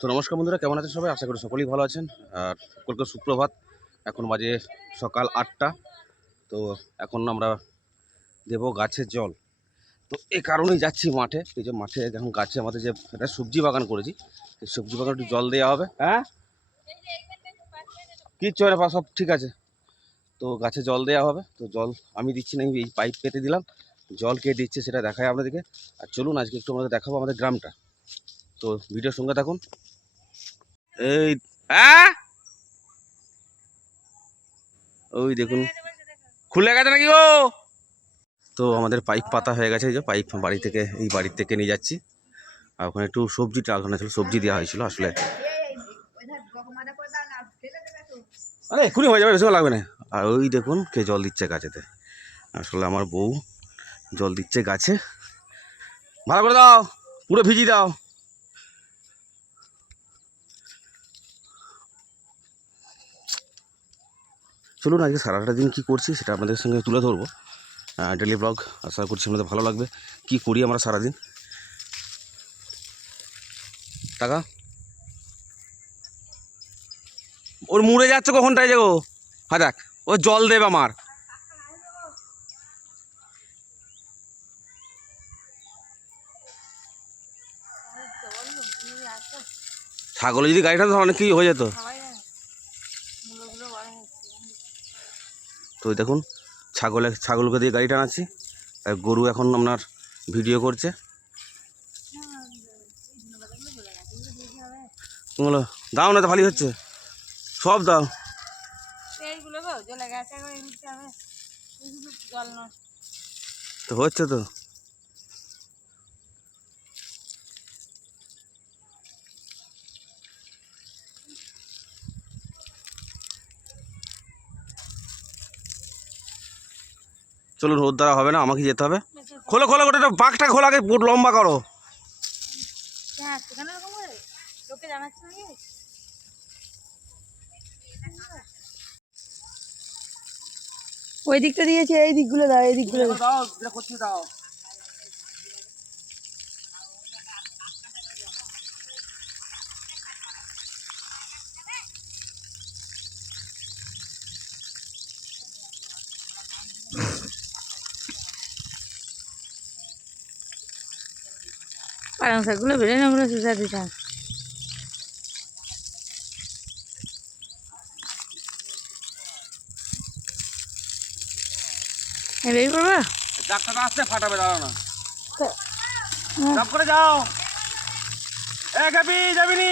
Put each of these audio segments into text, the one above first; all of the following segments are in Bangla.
তো নমস্কার বন্ধুরা, কেমন আছেন সবাই? আশা করি সকলেই ভালো আছেন। আর সকলকে সুপ্রভাত। এখন বাজে সকাল আটটা। তো এখন আমরা দেব গাছের জল। তো এই কারণেই যাচ্ছি মাঠে। এই যে মাঠে এখন গাছে আমাদের যে একটা সবজি বাগান করেছি এই সবজি বাগানে একটু জল দেওয়া হবে। হ্যাঁ? কিচ্ছু না, সব ঠিক আছে। তো গাছে জল দেওয়া হবে। তো জল আমি দিচ্ছি না, এই পাইপ পেতে দিলাম। জল কে দিচ্ছে সেটা দেখায় আপনাদেরকে। আর চলুন, আজকে একটু আমাদের দেখাবো আমাদের গ্রামটা। তো ভিডিওর সঙ্গে থাকুন। এই ওই দেখুন। খুলে গেছে নাকি ও তো আমাদের পাইপ পাতা হয়ে গেছে, এই যে পাইপ বাড়ি থেকে, এই বাড়ির থেকে নিয়ে যাচ্ছি। আর ওখানে একটু সবজিটা ওখানে ছিল, সবজি দেওয়া হয়েছিল আসলে। আরে, এক্ষুনি হয়ে যাবে বেশিক্ষণ লাগবে না। আর ওই দেখুন, কে জল দিচ্ছে গাছেতে। আসলে আমার বউ জল দিচ্ছে গাছে। ভালো করে দাও, পুরো ভিজি দাও। চলুন আজকে সারাটা দিন কী করছি সেটা আপনাদের সঙ্গে তুলে ধরবো। ডেলি ব্লগ আশা করছি আপনাদের ভালো লাগবে। কি করি আমরা সারাদিন? টাকা? ওর মুড়ে যাচ্ছে কখনটায় যাব হ্যাঁ দেখ, ও জল দেবে আমার। ছাগলে যদি গাড়িটা অনেক কিছু হয়ে যেত তো ওই দেখুন ছাগলে ছাগলকে দিয়ে গাড়ি টানাচ্ছি। আর গরু এখন আপনার ভিডিও করছে। বলো দাও না তো ভালোই হচ্ছে। সব দাও। তো হচ্ছে তো। চলুন রোদ দ্বারা হবে না আমাকে যেতে হবে খোলো খোলো গোটা বাঘটা খোলাকে লম্বা করো হ্যাঁ ওই দিকটা দিয়েছে এই দিকগুলো দাও এই দিকগুলো দাও দাও করছি দাও পালং শাকগুলো বেড়ে না পুরো সুসা দিতাম বের করব? ডাক্তারটা আসতে ফাটাবে দাঁড়াও না। করে যাও। এ গাবি যাবি নি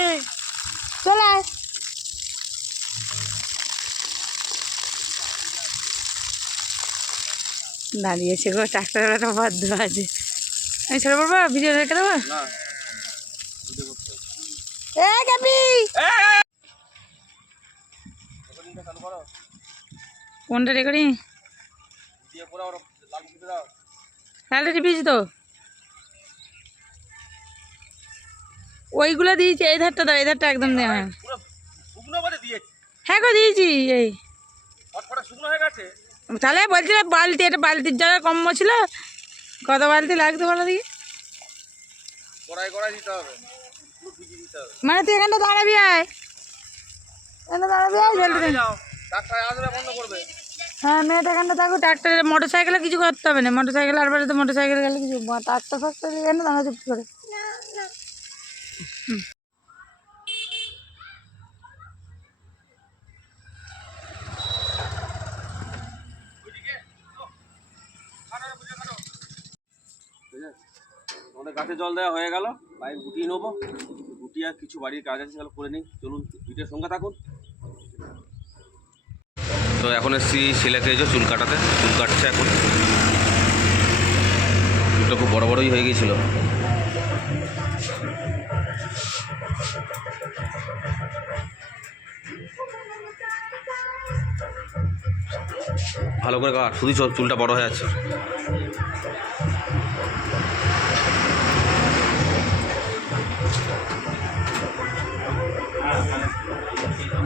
চলে দাঁড়িয়েছে গো ট্রাক্টরের একটা বাধ্য আছে। আমি ছেড়ে পড়ব? ভিডিও রেখে দেবো? না। এ গাবি! চালু করো কোনটা রেকর্ডিং দিয়ে পুরো ওর লাল ফুটে দাও তাহলে টিপিস তো। ওইগুলো দিয়েছি এই ধারটা দাও এই ধারটা একদম দেওয়া হয় হ্যাঁ গো দিয়েছি এই। ফটফটা শুকনো গেছে। তাহলে বলছিল বালতি এটা বালতির জায়গা কম ছিল কত বালতি লাগতো বলো দিকে? মানে তুই এখানটা দাঁড়াবি আয়। এখানে দাঁড়াবি আয় জলদি হ্যাঁ মেয়েটা এখানটা থাকুক ট্রাক্টরে মোটর সাইকেলে কিছু করতে হবে না। মোটর সাইকেল আর বাড়ি তো মোটর সাইকেল গেলে কিছু ট্রাক্টর ফাক্টর এখানে দাঁড়া চুপ করে। গাছে জল দেওয়া হয়ে গেল পাইপ গুটিয়ে নেব। গুটিয়ে কিছু বাড়ির কাজ আছে, সেগুলো করে নিই। চলুন ভিডিওর সঙ্গে থাকুন। তো এখন এসছি ছেলেকে যে চুল কাটাতে। চুল কাটছে এখন। চুলটা খুব বড় বড়ই হয়ে গিয়েছিল। ভালো করে কাট, শুধু চুলটা বড় হয়ে আছে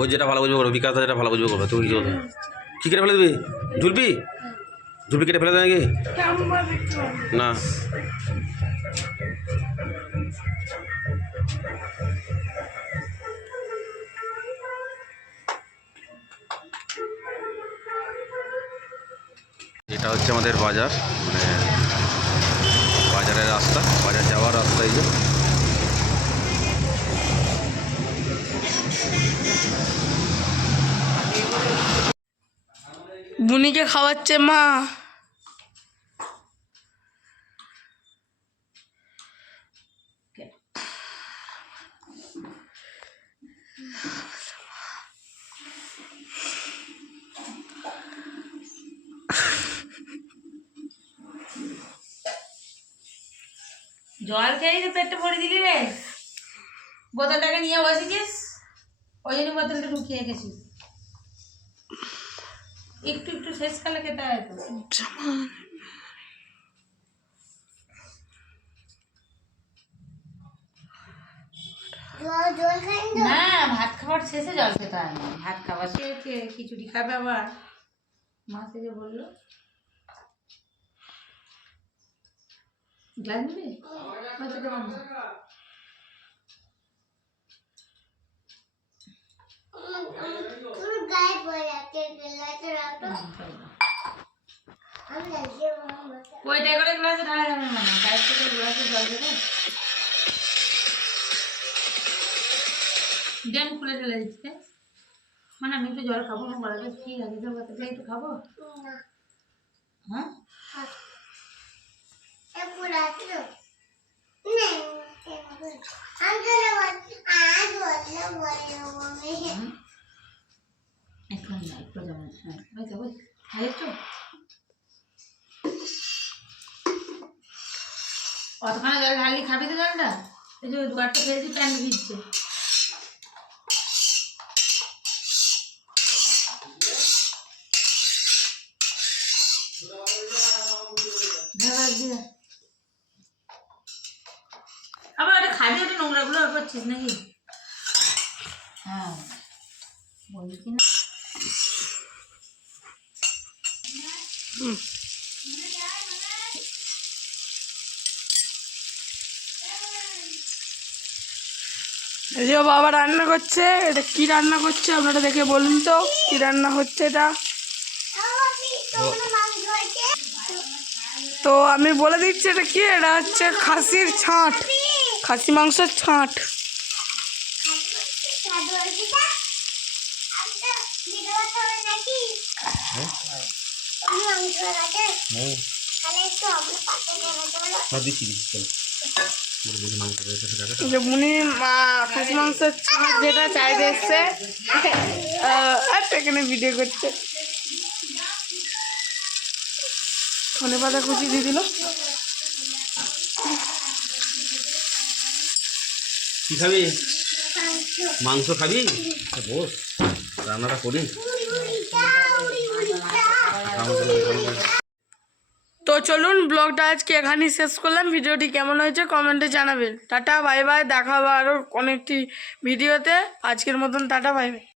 ওই যেটা ভালো বুঝব করবে, বিকাশ যেটা ভালো বুঝব করবে, তুমি কি করবে কী কেটে ফেলে দিবি? ঝুলবি ঝুলবি কেটে ফেলে দেবে নাকি? না। এটা হচ্ছে আমাদের বাজার মানে বাজারের রাস্তা, বাজার যাওয়ার রাস্তা এই যে। বুনিকে খাওয়াচ্ছে, মা। জল খেয়ে পেটটা ভরে দিলি রে। বোতলটাকে নিয়ে বসেছিস? ওই জন্য বোতলটা ঢুকিয়ে রেখেছিস। একটু একটু শেষ কালে খেতে হয় তো। না ভাত খাবার শেষে জল খেতে হয় না। ভাত খাবার শেষে খিচুড়ি খাবে আবার। মা যে বলল। গ্লাস নিবি। ওইটা করে গ্লাসে ঢালা যাবে না গায়ের থেকে গ্লাসে জল দেবে দেন খুলে ঢেলে দিচ্ছে মানে আমি একটু জল খাব না গলাটা ঠিক আছে তো বাতাসে একটু খাব হ্যাঁ হুম। এখন না একটু হ্যাঁ। অতখানে জল ঢালি খাবি তো জলটা? এই যে দুয়ারটা ফেলছি প্যান্ট ভিজছে। আবার নোংরাগুলো করছিস নাকি? হ্যাঁ। বলছি না। যে বাবা রান্না করছে। এটা কি রান্না করছে আপনারা দেখে বলুন তো, কি রান্না হচ্ছে এটা? তো আমি বলে দিচ্ছি এটা কি? এটা হচ্ছে খাসির ছাঁট। খাসি মাংসের ছাঁট এই যে মুনি মা- খাসি মাংসের যেটা চাইতে এসছে আর ভিডিও করছে। ধনে পাতা কুচি দিয়ে দিল। কি খাবি? মাংস। খাবি? বস রান্নাটা করি। তো চলুন ব্লগটা আজকে এখানেই শেষ করলাম। ভিডিওটি কেমন হয়েছে কমেন্টে জানাবেন। টাটা, বাই বাই, দেখা হবে আরও অনেকটি ভিডিওতে। আজকের মতন টাটা, বাই বাই।